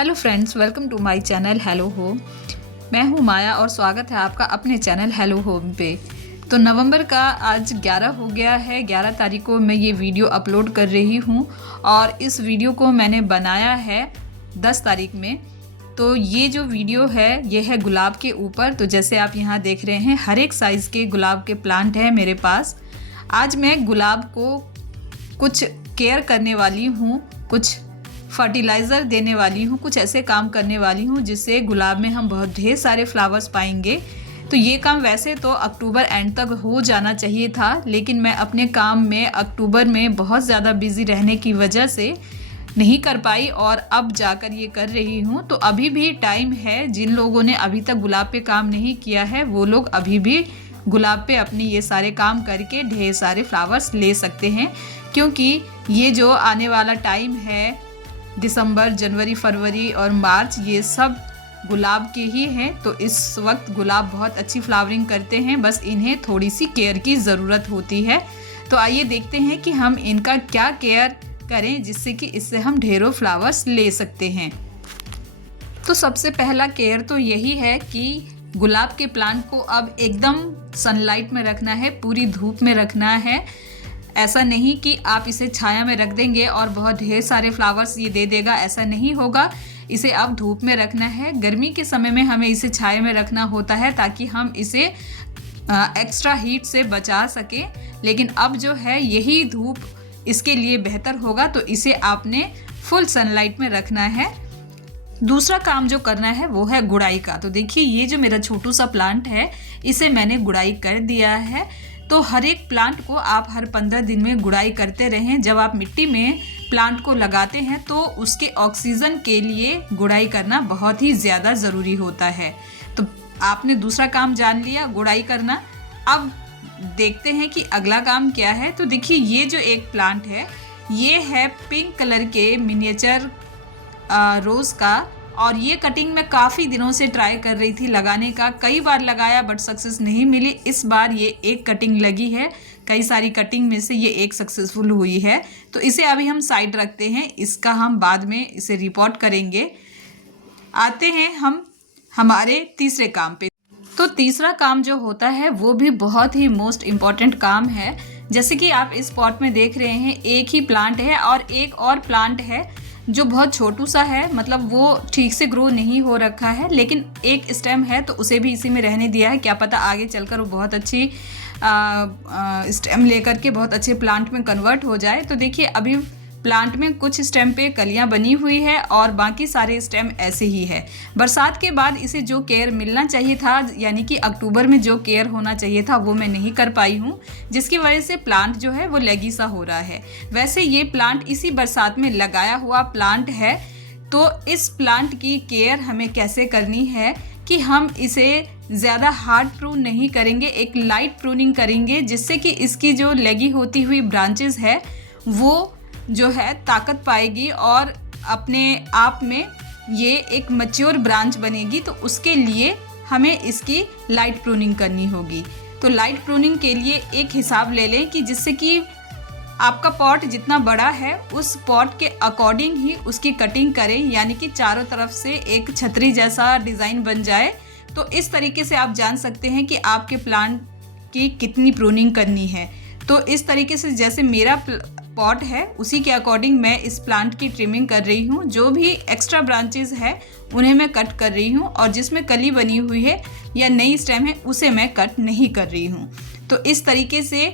Hello friends, welcome to my channel hello home. मैं हूँ माया और स्वागत है आपका अपने चैनल हेलो होम पे। तो नवंबर का आज 11 हो गया है। 11 तारीख को मैं ये वीडियो अपलोड कर रही हूँ और इस वीडियो को मैंने बनाया है 10 तारीख में। तो ये जो वीडियो है ये है गुलाब के ऊपर। तो जैसे आप यहाँ देख रहे हैं हर एक साइज़ के गुलाब के प्लांट हैं मेरे पास। आज मैं गुलाब को कुछ केयर करने वाली हूँ, कुछ फर्टिलाइज़र देने वाली हूँ, कुछ ऐसे काम करने वाली हूँ जिससे गुलाब में हम बहुत ढेर सारे फ्लावर्स पाएंगे। तो ये काम वैसे तो अक्टूबर एंड तक हो जाना चाहिए था, लेकिन मैं अपने काम में अक्टूबर में बहुत ज़्यादा बिज़ी रहने की वजह से नहीं कर पाई और अब जाकर ये कर रही हूँ। तो अभी भी टाइम है। जिन लोगों ने अभी तक गुलाब पे काम नहीं किया है वो लोग अभी भी गुलाब पे अपनी ये सारे काम करके ढेर सारे फ्लावर्स ले सकते हैं, क्योंकि ये जो आने वाला टाइम है दिसंबर, जनवरी, फरवरी और मार्च, ये सब गुलाब के ही हैं। तो इस वक्त गुलाब बहुत अच्छी फ्लावरिंग करते हैं, बस इन्हें थोड़ी सी केयर की ज़रूरत होती है। तो आइए देखते हैं कि हम इनका क्या केयर करें जिससे कि इससे हम ढेरों फ्लावर्स ले सकते हैं। तो सबसे पहला केयर तो यही है कि गुलाब के प्लांट को अब एकदम सनलाइट में रखना है, पूरी धूप में रखना है। ऐसा नहीं कि आप इसे छाया में रख देंगे और बहुत ढेर सारे फ्लावर्स ये दे देगा, ऐसा नहीं होगा। इसे अब धूप में रखना है। गर्मी के समय में हमें इसे छाया में रखना होता है ताकि हम इसे एक्स्ट्रा हीट से बचा सकें, लेकिन अब जो है यही धूप इसके लिए बेहतर होगा। तो इसे आपने फुल सनलाइट में रखना है। दूसरा काम जो करना है वो है गुड़ाई का। तो देखिए ये जो मेरा छोटू सा प्लांट है इसे मैंने गुड़ाई कर दिया है। तो हर एक प्लांट को आप हर 15 दिन में गुड़ाई करते रहें। जब आप मिट्टी में प्लांट को लगाते हैं तो उसके ऑक्सीजन के लिए गुड़ाई करना बहुत ही ज़्यादा ज़रूरी होता है। तो आपने दूसरा काम जान लिया, गुड़ाई करना। अब देखते हैं कि अगला काम क्या है। तो देखिए ये जो एक प्लांट है ये है पिंक कलर के मिनिएचर रोज़ का, और ये कटिंग मैं काफ़ी दिनों से ट्राई कर रही थी लगाने का। कई बार लगाया बट सक्सेस नहीं मिली। इस बार ये एक कटिंग लगी है, कई सारी कटिंग में से ये एक सक्सेसफुल हुई है। तो इसे अभी हम साइड रखते हैं, इसका हम बाद में इसे रिपोर्ट करेंगे। आते हैं हम हमारे तीसरे काम पे। तो तीसरा काम जो होता है वो भी बहुत ही मोस्ट इम्पॉर्टेंट काम है। जैसे कि आप इस पॉट में देख रहे हैं एक ही प्लांट है और एक और प्लांट है जो बहुत छोटू सा है, मतलब वो ठीक से ग्रो नहीं हो रखा है, लेकिन एक स्टेम है तो उसे भी इसी में रहने दिया है। क्या पता आगे चलकर वो बहुत अच्छी स्टेम लेकर के बहुत अच्छे प्लांट में कन्वर्ट हो जाए। तो देखिए अभी प्लांट में कुछ स्टेम पे कलियां बनी हुई है और बाकी सारे स्टेम ऐसे ही है। बरसात के बाद इसे जो केयर मिलना चाहिए था, यानी कि अक्टूबर में जो केयर होना चाहिए था, वो मैं नहीं कर पाई हूँ, जिसकी वजह से प्लांट जो है वो लेगी सा हो रहा है। वैसे ये प्लांट इसी बरसात में लगाया हुआ प्लांट है। तो इस प्लांट की केयर हमें कैसे करनी है कि हम इसे ज़्यादा हार्ड प्रून नहीं करेंगे, एक लाइट प्रूनिंग करेंगे, जिससे कि इसकी जो लेगी होती हुई ब्रांचेस है वो जो है ताकत पाएगी और अपने आप में ये एक मैच्योर ब्रांच बनेगी। तो उसके लिए हमें इसकी लाइट प्रूनिंग करनी होगी। तो लाइट प्रूनिंग के लिए एक हिसाब ले लें कि जिससे कि आपका पॉट जितना बड़ा है उस पॉट के अकॉर्डिंग ही उसकी कटिंग करें, यानी कि चारों तरफ से एक छतरी जैसा डिज़ाइन बन जाए। तो इस तरीके से आप जान सकते हैं कि आपके प्लांट की कितनी प्रूनिंग करनी है। तो इस तरीके से जैसे मेरा पॉट है उसी के अकॉर्डिंग मैं इस प्लांट की ट्रिमिंग कर रही हूँ। जो भी एक्स्ट्रा ब्रांचेस है उन्हें मैं कट कर रही हूँ और जिसमें कली बनी हुई है या नई स्टेम है उसे मैं कट नहीं कर रही हूँ। तो इस तरीके से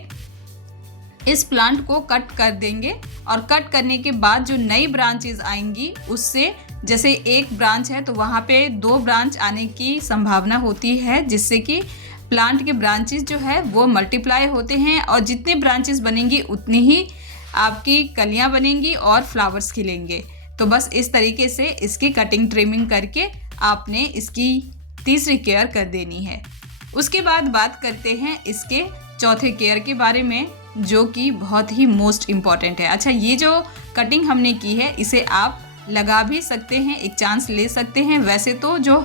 इस प्लांट को कट कर देंगे और कट करने के बाद जो नई ब्रांचेस आएंगी उससे, जैसे एक ब्रांच है तो वहाँ पे 2 ब्रांच आने की संभावना होती है, जिससे कि प्लांट के ब्रांचेस जो है वो मल्टीप्लाई होते हैं और जितने ब्रांचेस बनेंगी उतनी ही आपकी कलियां बनेंगी और फ्लावर्स खिलेंगे। तो बस इस तरीके से इसकी कटिंग ट्रिमिंग करके आपने इसकी तीसरी केयर कर देनी है। उसके बाद बात करते हैं इसके चौथे केयर के बारे में, जो कि बहुत ही मोस्ट इम्पॉर्टेंट है। अच्छा, ये जो कटिंग हमने की है इसे आप लगा भी सकते हैं, एक चांस ले सकते हैं। वैसे तो जो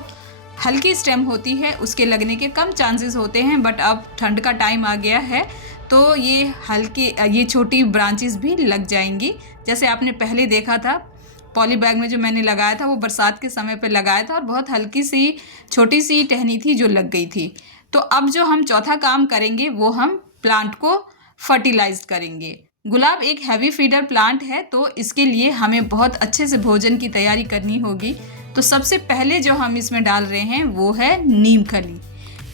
हल्की स्टेम होती है उसके लगने के कम चांसेस होते हैं, बट अब ठंड का टाइम आ गया है तो ये छोटी ब्रांचेस भी लग जाएंगी। जैसे आपने पहले देखा था पॉली बैग में जो मैंने लगाया था वो बरसात के समय पे लगाया था और बहुत हल्की सी छोटी सी टहनी थी जो लग गई थी। तो अब जो हम चौथा काम करेंगे वो हम प्लांट को फर्टिलाइज करेंगे। गुलाब एक हैवी फीडर प्लांट है, तो इसके लिए हमें बहुत अच्छे से भोजन की तैयारी करनी होगी। तो सबसे पहले जो हम इसमें डाल रहे हैं वो है नीम खली।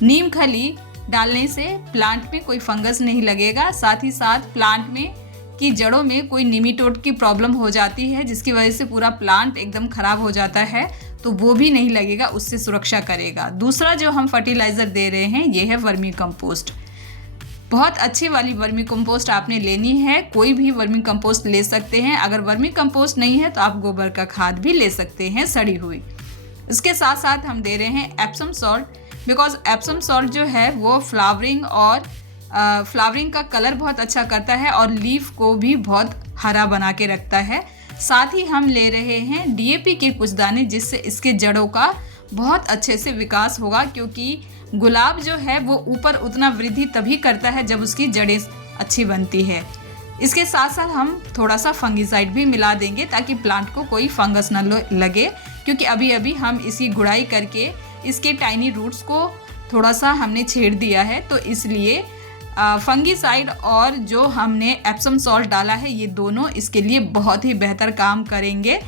नीम खली डालने से प्लांट में कोई फंगस नहीं लगेगा, साथ ही साथ प्लांट में की जड़ों में कोई निमीटोड की प्रॉब्लम हो जाती है जिसकी वजह से पूरा प्लांट एकदम खराब हो जाता है, तो वो भी नहीं लगेगा, उससे सुरक्षा करेगा। दूसरा जो हम फर्टिलाइज़र दे रहे हैं ये है वर्मी कंपोस्ट। बहुत अच्छी वाली वर्मी कंपोस्ट आपने लेनी है, कोई भी वर्मी कंपोस्ट ले सकते हैं। अगर वर्मी कंपोस्ट नहीं है तो आप गोबर का खाद भी ले सकते हैं सड़ी हुई। इसके साथ साथ हम दे रहे हैं Epsom salt, because Epsom salt जो है वो फ्लावरिंग का कलर बहुत अच्छा करता है और लीफ को भी बहुत हरा बना के रखता है। साथ ही हम ले रहे हैं डीएपी के कुछ दाने, जिससे इसके जड़ों का बहुत अच्छे से विकास होगा, क्योंकि गुलाब जो है वो ऊपर उतना वृद्धि तभी करता है जब उसकी जड़ें अच्छी बनती है। इसके साथ साथ हम थोड़ा सा फंगिसाइड भी मिला देंगे ताकि प्लांट को कोई फंगस न लगे, क्योंकि अभी अभी हम इसकी गुड़ाई करके इसके टाइनी रूट्स को थोड़ा सा हमने छेड़ दिया है, तो इसलिए फंगिसाइड और जो हमने एप्सम सॉल्ट डाला है ये दोनों इसके लिए बहुत ही बेहतर काम करेंगे।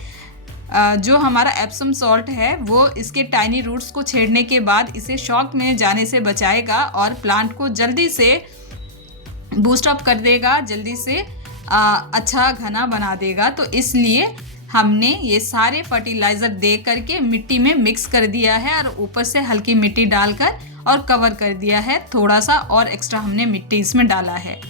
जो हमारा एप्सम सॉल्ट है वो इसके टाइनी रूट्स को छेड़ने के बाद इसे शॉक में जाने से बचाएगा और प्लांट को जल्दी से बूस्ट अप कर देगा, जल्दी से अच्छा घना बना देगा। तो इसलिए हमने ये सारे फर्टिलाइज़र दे करके मिट्टी में मिक्स कर दिया है और ऊपर से हल्की मिट्टी डालकर और कवर कर दिया है। थोड़ा सा और एक्स्ट्रा हमने मिट्टी इसमें डाला है।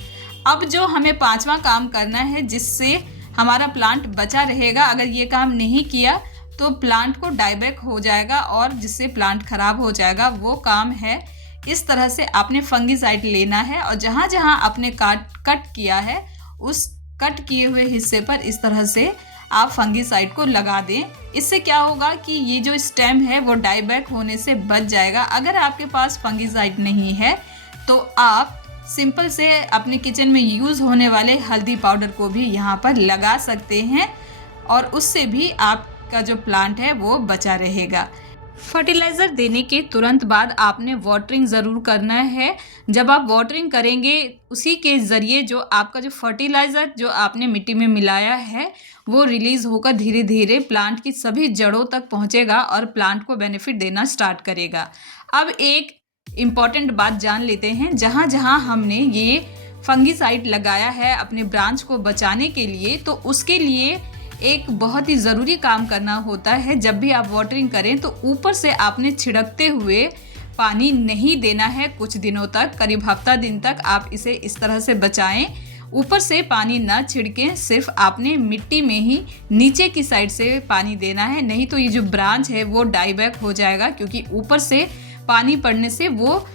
अब जो हमें पांचवा काम करना है जिससे हमारा प्लांट बचा रहेगा, अगर ये काम नहीं किया तो प्लांट को डाइबैक हो जाएगा और जिससे प्लांट खराब हो जाएगा, वो काम है इस तरह से आपने फंगिसाइड लेना है और जहाँ जहाँ आपने कट किया है उस कट किए हुए हिस्से पर इस तरह से आप फंगिसाइड को लगा दें। इससे क्या होगा कि ये जो स्टेम है वो डाइबैक होने से बच जाएगा। अगर आपके पास फंगिसाइड नहीं है तो आप सिंपल से अपने किचन में यूज़ होने वाले हल्दी पाउडर को भी यहाँ पर लगा सकते हैं और उससे भी आपका जो प्लांट है वो बचा रहेगा। फर्टिलाइज़र देने के तुरंत बाद आपने वाटरिंग ज़रूर करना है। जब आप वाटरिंग करेंगे उसी के ज़रिए जो आपका जो फर्टिलाइज़र जो आपने मिट्टी में मिलाया है वो रिलीज़ होकर धीरे धीरे प्लांट की सभी जड़ों तक पहुंचेगा और प्लांट को बेनिफिट देना स्टार्ट करेगा। अब एक इम्पॉर्टेंट बात जान लेते हैं, जहाँ जहाँ हमने ये फंगिसाइड लगाया है अपने ब्रांच को बचाने के लिए, तो उसके लिए एक बहुत ही ज़रूरी काम करना होता है। जब भी आप वाटरिंग करें तो ऊपर से आपने छिड़कते हुए पानी नहीं देना है कुछ दिनों तक, करीब हफ्ता दिन तक आप इसे इस तरह से बचाएं। ऊपर से पानी ना छिड़कें, सिर्फ आपने मिट्टी में ही नीचे की साइड से पानी देना है, नहीं तो ये जो ब्रांच है वो डाइबैक हो जाएगा, क्योंकि ऊपर से पानी पड़ने से वो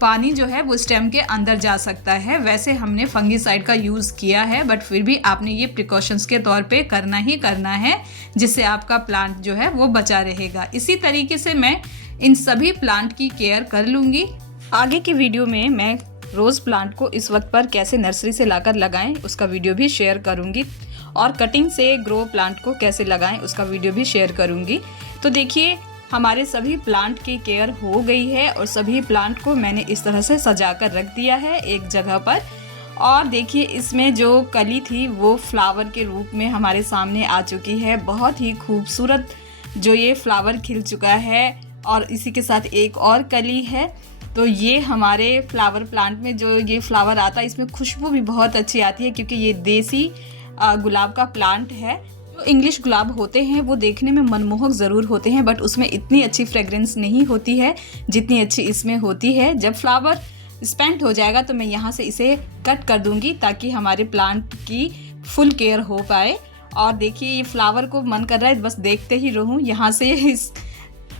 पानी जो है वो स्टेम के अंदर जा सकता है। वैसे हमने फंगिसाइड का यूज़ किया है, बट फिर भी आपने ये प्रिकॉशंस के तौर पे करना ही करना है, जिससे आपका प्लांट जो है वो बचा रहेगा। इसी तरीके से मैं इन सभी प्लांट की केयर कर लूँगी। आगे की वीडियो में मैं रोज़ प्लांट को इस वक्त पर कैसे नर्सरी से लाकर लगाएं उसका वीडियो भी शेयर करूँगी, और कटिंग से ग्रो प्लांट को कैसे लगाएं उसका वीडियो भी शेयर करूँगी। तो देखिए हमारे सभी प्लांट की केयर हो गई है और सभी प्लांट को मैंने इस तरह से सजा कर रख दिया है एक जगह पर। और देखिए इसमें जो कली थी वो फ्लावर के रूप में हमारे सामने आ चुकी है। बहुत ही खूबसूरत जो ये फ्लावर खिल चुका है और इसी के साथ एक और कली है। तो ये हमारे फ्लावर प्लांट में जो ये फ्लावर आता है इसमें खुशबू भी बहुत अच्छी आती है, क्योंकि ये देसी गुलाब का प्लांट है। इंग्लिश गुलाब होते हैं वो देखने में मनमोहक ज़रूर होते हैं, बट उसमें इतनी अच्छी फ्रेग्रेंस नहीं होती है जितनी अच्छी इसमें होती है। जब फ्लावर स्पेंट हो जाएगा तो मैं यहाँ से इसे कट कर दूँगी ताकि हमारे प्लांट की फुल केयर हो पाए। और देखिए ये फ्लावर को मन कर रहा है बस देखते ही रहूँ, यहाँ से इस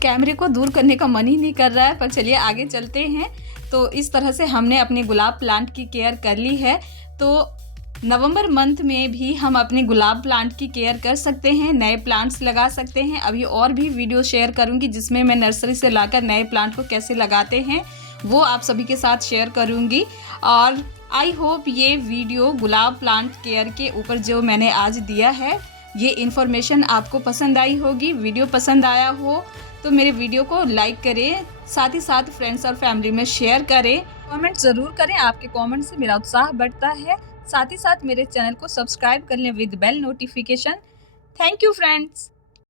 कैमरे को दूर करने का मन ही नहीं कर रहा है, पर चलिए आगे चलते हैं। तो इस तरह से हमने अपने गुलाब प्लांट की केयर कर ली है। तो नवंबर मंथ में भी हम अपने गुलाब प्लांट की केयर कर सकते हैं, नए प्लांट्स लगा सकते हैं। अभी और भी वीडियो शेयर करूंगी जिसमें मैं नर्सरी से लाकर नए प्लांट को कैसे लगाते हैं वो आप सभी के साथ शेयर करूंगी। और आई होप ये वीडियो गुलाब प्लांट केयर के ऊपर जो मैंने आज दिया है ये इन्फॉर्मेशन आपको पसंद आई होगी। वीडियो पसंद आया हो तो मेरे वीडियो को लाइक करें, साथ ही साथ फ्रेंड्स और फैमिली में शेयर करें। कमेंट ज़रूर करें, आपके कमेंट से मेरा उत्साह बढ़ता है। साथ ही साथ मेरे चैनल को सब्सक्राइब कर लें with bell notification. Thank you friends.